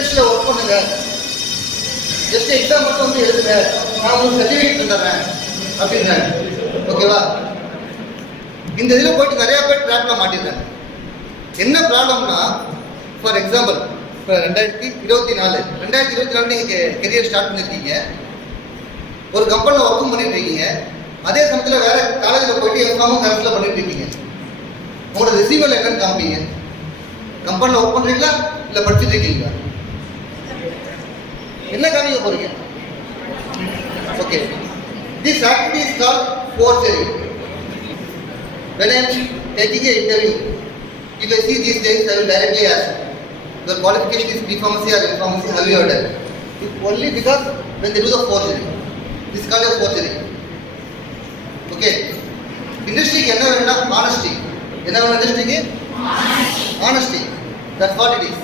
இண்டஸ்ட்ரியில் ஒர்க் பண்ணுங்க, just exam மட்டும் வந்து எழுதுங்க, நான் உங்களுக்கு சர்டிஃபிகேட் தந்துடுறேன் அப்படின்றாங்க. ஓகேவா? இந்த இதில் போயிட்டு நிறையா பேர் ட்ராப்ல மாட்டிருக்காங்க. என்ன ப்ராப்ளம்னா, ஃபார் எக்ஸாம்பிள் இப்போ 2024 நீங்கள் கெரியர் ஸ்டார்ட் பண்ணியிருக்கீங்க, ஒரு கம்பெனியில் ஒர்க்கும் பண்ணிட்டு இருக்கீங்க, அதே சமயத்தில் வேற காலேஜில் போயிட்டு எக்ஸாமும் கரெக்டில் பண்ணிட்டு இருக்கீங்க. உங்களோட ரிசீவர் என்னன்னு காமிப்பீங்க? கம்பெனியில் ஒர்க் பண்ணுறீங்களா இல்லை படிச்சுட்டு இருக்கீங்களா? என்ன காமிக்க போறீங்க? Okay, this activity is called forgery. When I am taking an interview, if I see these things, I will directly ask, your qualification is B Pharmacy or M Pharmacy, have you ever done? Only because when they do the forgery, this is called a forgery. Okay, industry என்ன வேணும்னா honesty. என்ன வேணும் industry? Honesty. That's what it is.